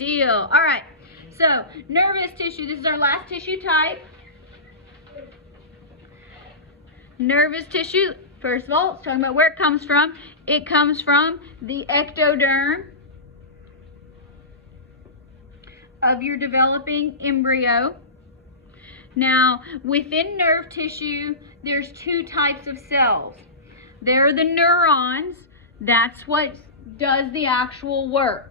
deal. All right, so nervous tissue, this is our last tissue type. Nervous tissue, first of all, let's talk about where it comes from. It comes from the ectoderm of your developing embryo. Now, within nerve tissue, there's two types of cells. There are the neurons. That's what does the actual work.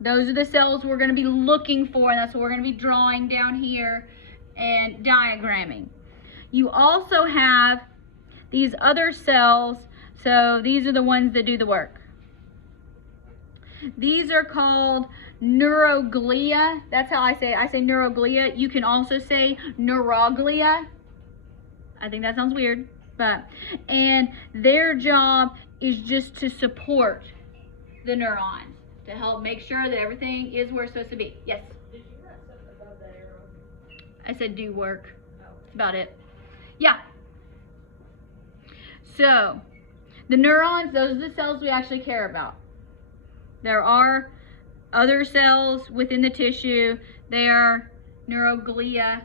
Those are the cells we're going to be looking for, and that's what we're going to be drawing down here and diagramming. You also have these other cells, so these are the ones that do the work. These are called neuroglia. That's how I say it. I say neuroglia. You can also say neuroglia. I think that sounds weird, and their job is just to support the neurons, to help make sure that everything is where it's supposed to be. Yes? Did you not something above that arrow? I said do work. Oh. That's about it. Yeah. So, the neurons, those are the cells we actually care about. There are other cells within the tissue. They are neuroglia.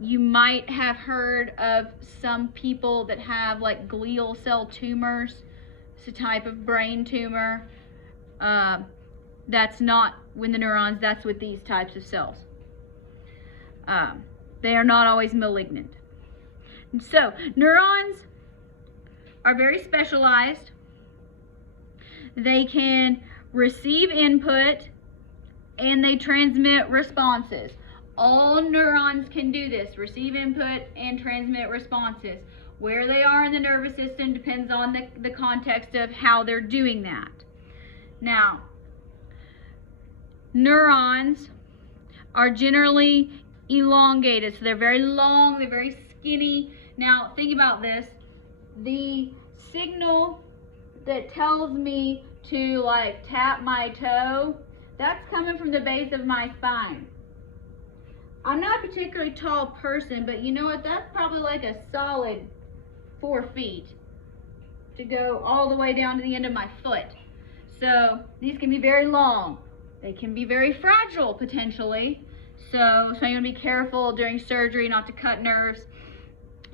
You might have heard of some people that have like glial cell tumors. It's a type of brain tumor. That's not with the neurons, that's with these types of cells. They are not always malignant. And so, neurons are very specialized. They can receive input and they transmit responses. All neurons can do this, receive input and transmit responses. Where they are in the nervous system depends on the context of how they're doing that. Now, neurons are generally elongated, so they're very long, they're very skinny. Now, think about this. The signal that tells me to like tap my toe, that's coming from the base of my spine. I'm not a particularly tall person, but you know what? That's probably like a solid 4 feet to go all the way down to the end of my foot. So these can be very long. They can be very fragile potentially. So you want to be careful during surgery not to cut nerves,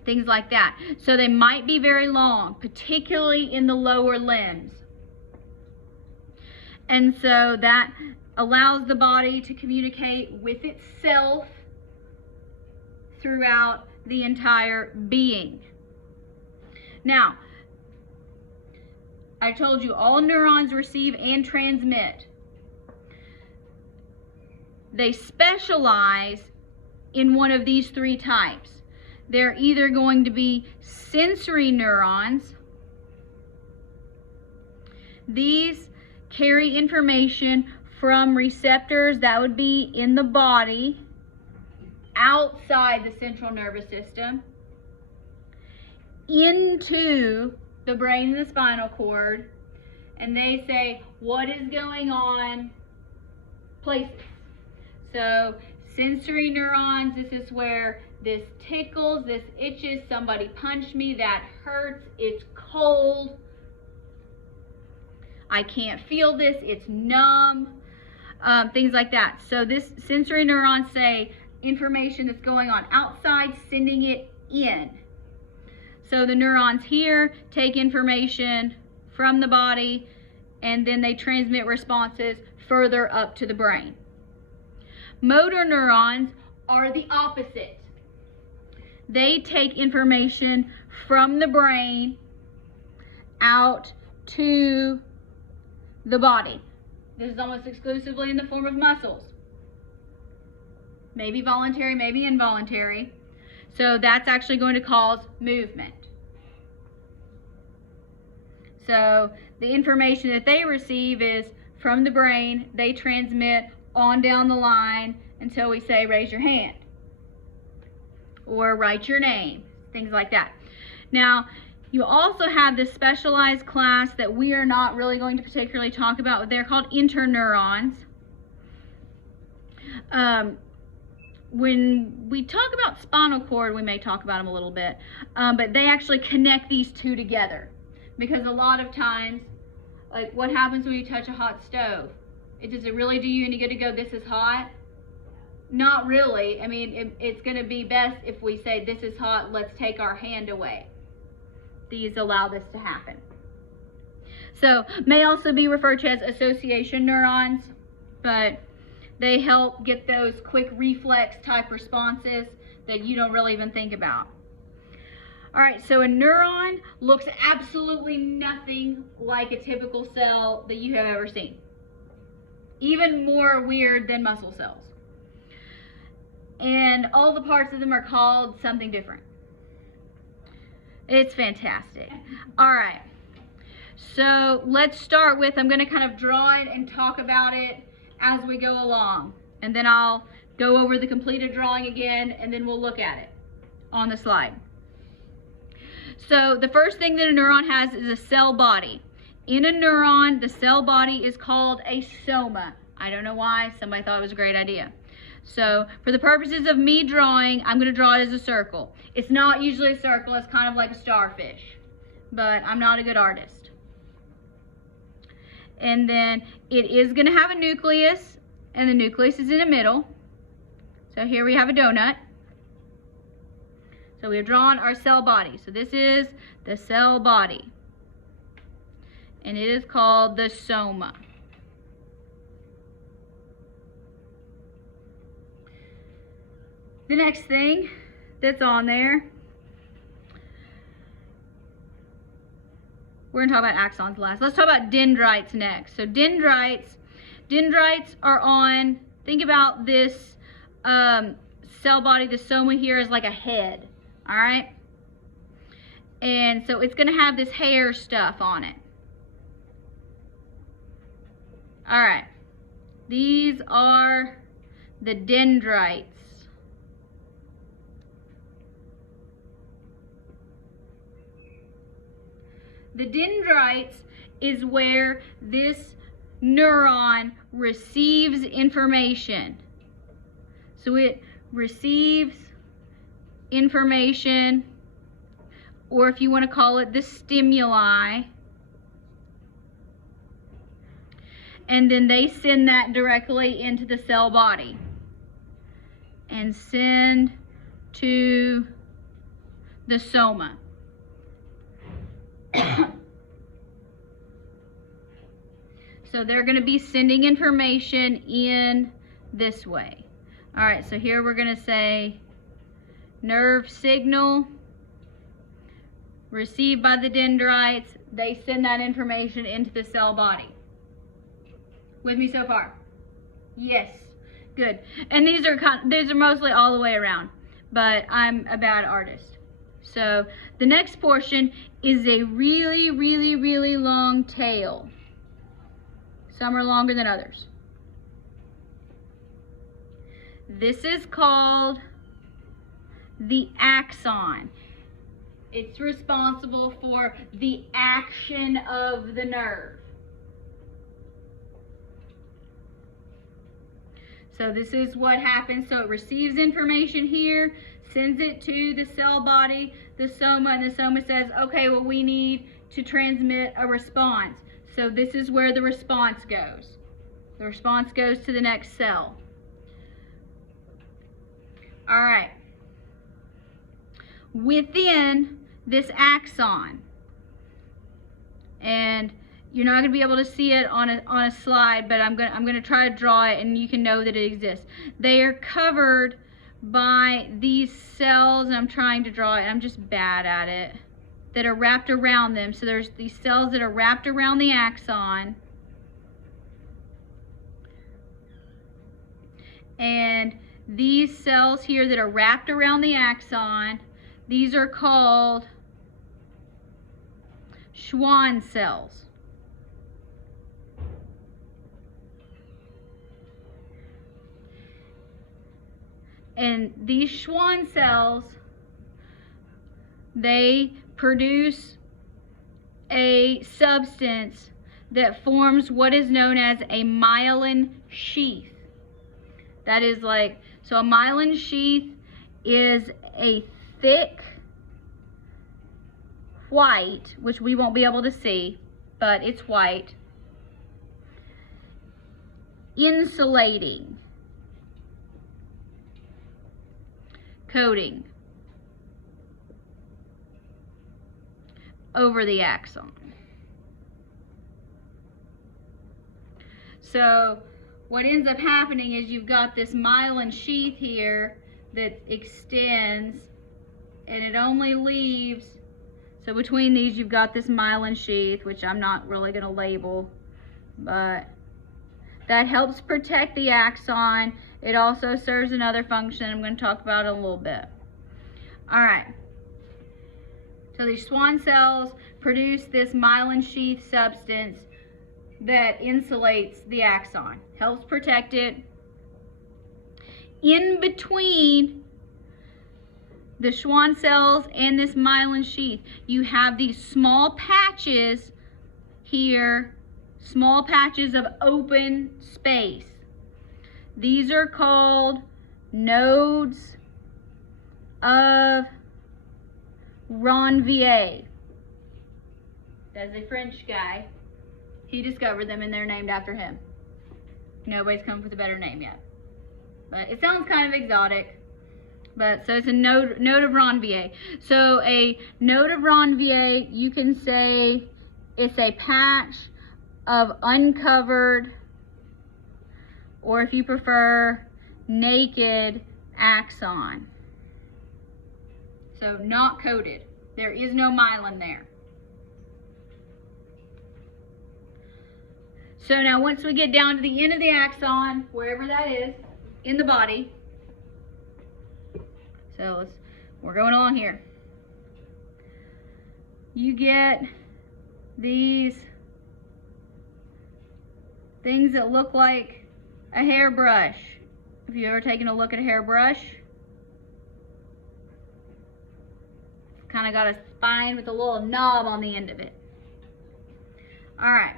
things like that. So they might be very long, particularly in the lower limbs. And so that allows the body to communicate with itself throughout the entire being. Now, I told you all neurons receive and transmit. They specialize in one of these three types. They're either going to be sensory neurons. These carry information from receptors that would be in the body, outside the central nervous system, into the brain and the spinal cord, and they say what is going on places. So sensory neurons, this is where this tickles, this itches, somebody punched me, that hurts, it's cold, I can't feel this, it's numb, things like that. So this sensory neurons say information that's going on outside, sending it in. So the neurons here take information from the body and then they transmit responses further up to the brain. Motor neurons are the opposite. They take information from the brain out to the body. This is almost exclusively in the form of muscles. Maybe voluntary, maybe involuntary. So that's actually going to cause movement. So the information that they receive is from the brain. They transmit on down the line until we say raise your hand or write your name, things like that. Now, you also have this specialized class that we are not really going to particularly talk about. They're called interneurons. When we talk about spinal cord, we may talk about them a little bit, but they actually connect these two together, because a lot of times, like what happens when you touch a hot stove? Does it really do you any good to go, this is hot? Not really. I mean, it's going to be best if we say, this is hot, let's take our hand away. These allow this to happen. So, may also be referred to as association neurons, but they help get those quick reflex type responses that you don't really even think about. All right, so a neuron looks absolutely nothing like a typical cell that you have ever seen. Even more weird than muscle cells. And all the parts of them are called something different. It's fantastic. All right, so let's start with, I'm going to kind of draw it and talk about it as we go along. And then I'll go over the completed drawing again, and then we'll look at it on the slide. So the first thing that a neuron has is a cell body. In a neuron, the cell body is called a soma. I don't know why, somebody thought it was a great idea. So for the purposes of me drawing, I'm going to draw it as a circle. It's not usually a circle, it's kind of like a starfish, but I'm not a good artist. And then it is going to have a nucleus, and the nucleus is in the middle. So here we have a donut. So we've drawn our cell body. So this is the cell body. And it is called the soma. The next thing that's on there, we're going to talk about axons last. Let's talk about dendrites next. So dendrites are on, think about this cell body, the soma here is like a head. All right, and so it's going to have this hair stuff on it. All right, these are the dendrites. The dendrites is where this neuron receives information. So it receives information, or if you want to call it the stimuli, and then they send that directly into the cell body and send to the soma. So they're going to be sending information in this way. All right, so here we're going to say nerve signal received by the dendrites. They send that information into the cell body. With me so far? Yes, good. And these are mostly all the way around, but I'm a bad artist. So the next portion is a really, really, really long tail. Some are longer than others. This is called the axon. It's responsible for the action of the nerve. So this is what happens. So it receives information here, sends it to the cell body, the soma, and the soma says, okay, well, we need to transmit a response. So this is where the response goes. The response goes to the next cell. All right. Within this axon, and you're not going to be able to see it on a slide, but I'm going to try to draw it, and you can know that it exists. They are covered by these cells, and I'm trying to draw it, and I'm just bad at it, that are wrapped around them. So there's these cells that are wrapped around the axon, and these cells here that are wrapped around the axon, these are called Schwann cells. And these Schwann cells, they produce a substance that forms what is known as a myelin sheath. That is like, so a myelin sheath is a thick white, which we won't be able to see, but it's white. insulating coating over the axon. So what ends up happening is you've got this myelin sheath here that extends, and it only leaves, so between these you've got this myelin sheath, which I'm not really going to label, but that helps protect the axon. It also serves another function I'm going to talk about in a little bit. Alright, so these Schwann cells produce this myelin sheath substance that insulates the axon, helps protect it. In between the Schwann cells and this myelin sheath, you have these small patches here, small patches of open space. These are called nodes of Ranvier. That's a French guy. He discovered them and they're named after him. Nobody's come up with a better name yet. But it sounds kind of exotic. But so it's a node of Ranvier. So a node of Ranvier, you can say it's a patch of uncovered, or if you prefer, naked axon. So not coated. There is no myelin there. So now once we get down to the end of the axon, wherever that is, in the body, so we're going along here. You get these things that look like a hairbrush. Have you ever taken a look at a hairbrush? Kind of got a spine with a little knob on the end of it. Alright.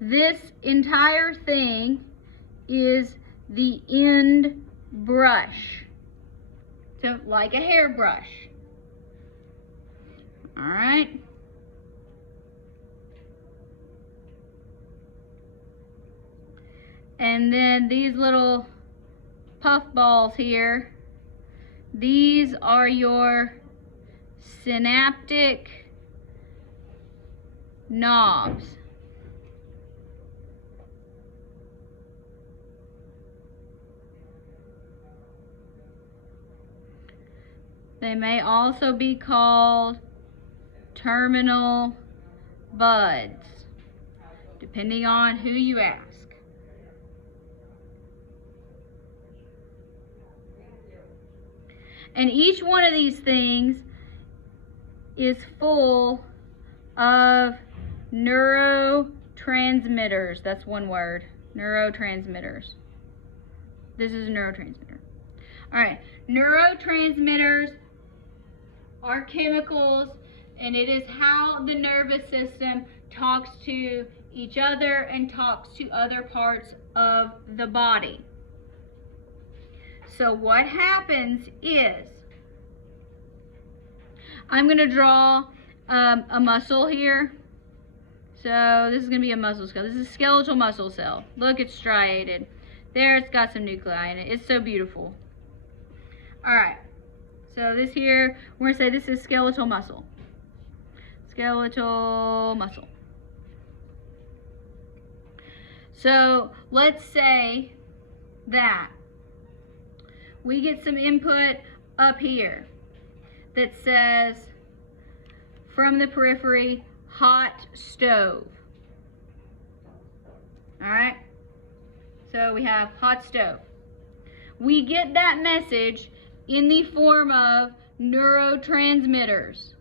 This entire thing is the end brush. So like a hairbrush. Alright. And then these little puff balls here, these are your synaptic knobs. They may also be called terminal buds, depending on who you ask. And each one of these things is full of neurotransmitters. That's one word, neurotransmitters. This is a neurotransmitter. All right, neurotransmitters are chemicals, and it is how the nervous system talks to each other and talks to other parts of the body. So what happens is, I'm going to draw a muscle here. So this is going to be a muscle cell. This is a skeletal muscle cell. Look, it's striated. There, it's got some nuclei in it. It's so beautiful. Alright, so this here, we're going to say this is skeletal muscle. Skeletal muscle. So let's say that we get some input up here that says, from the periphery, hot stove. Alright, so we have hot stove. We get that message in the form of neurotransmitters.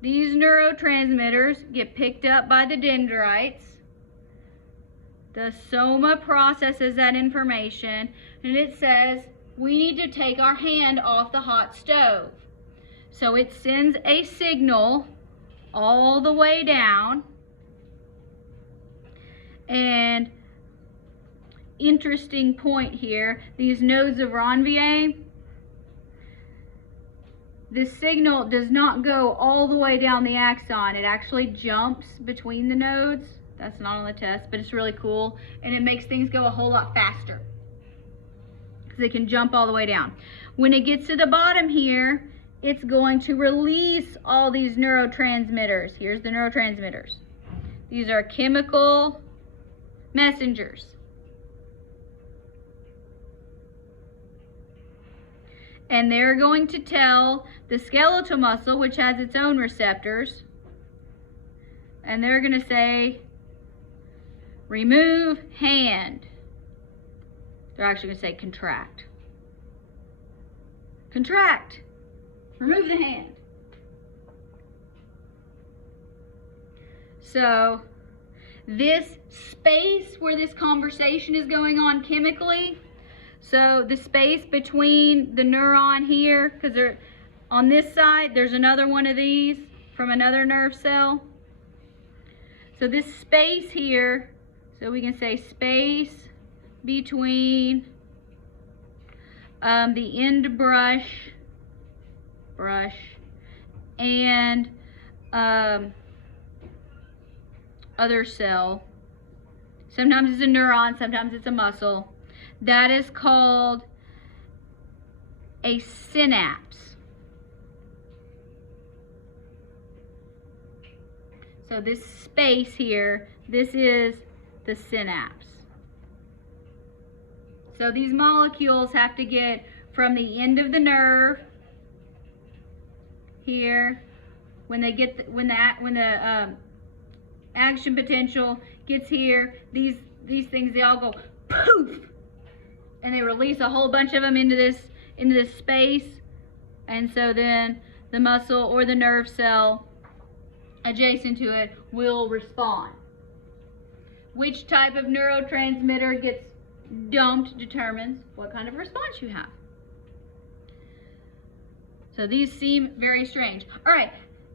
These neurotransmitters get picked up by the dendrites. The soma processes that information, and it says, we need to take our hand off the hot stove. So it sends a signal all the way down. And interesting point here, these nodes of Ranvier, the signal does not go all the way down the axon. It actually jumps between the nodes. That's not on the test, but it's really cool, and it makes things go a whole lot faster because it can jump all the way down. When it gets to the bottom here, it's going to release all these neurotransmitters. Here's the neurotransmitters. These are chemical messengers. And they're going to tell the skeletal muscle, which has its own receptors, and they're going to say, remove hand. They're actually going to say contract. Contract. Remove the hand. So this space where this conversation is going on chemically, so the space between the neuron here, because they're on this side, there's another one of these from another nerve cell. So this space here, so we can say space between the end brush and other cell. Sometimes it's a neuron, sometimes it's a muscle. That is called a synapse. So this space here, this is the synapse. So these molecules have to get from the end of the nerve here, when they get when the action potential gets here, these things, they all go poof, and they release a whole bunch of them into this space, and so then the muscle or the nerve cell adjacent to it will respond. Which type of neurotransmitter gets dumped determines what kind of response you have. So these seem very strange. All right,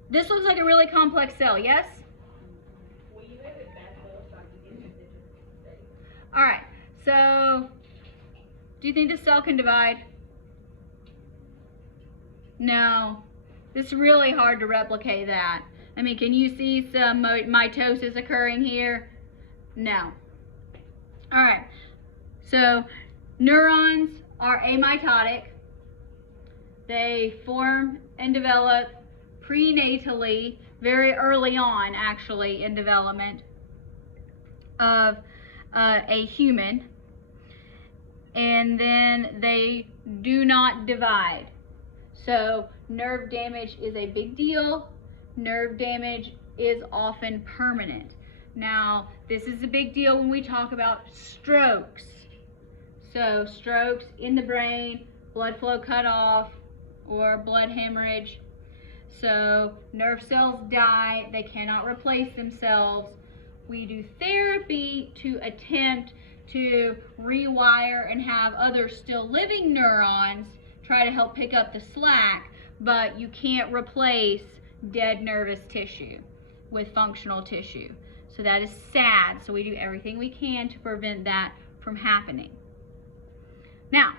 this looks like a really complex cell, yes? Will you have it back though so I can get the digits? All right, so do you think the cell can divide? No, it's really hard to replicate that. I mean, can you see some mitosis occurring here? No. All right, so neurons are amitotic. They form and develop prenatally, very early on actually in development of a human, and then they do not divide. So nerve damage is a big deal. Nerve damage is often permanent. Now, this is a big deal when we talk about strokes. So strokes in the brain, blood flow cut off, or blood hemorrhage. So nerve cells die, they cannot replace themselves. We do therapy to attempt to rewire and have other still living neurons try to help pick up the slack, but you can't replace dead nervous tissue with functional tissue. So that is sad. So we do everything we can to prevent that from happening. Now,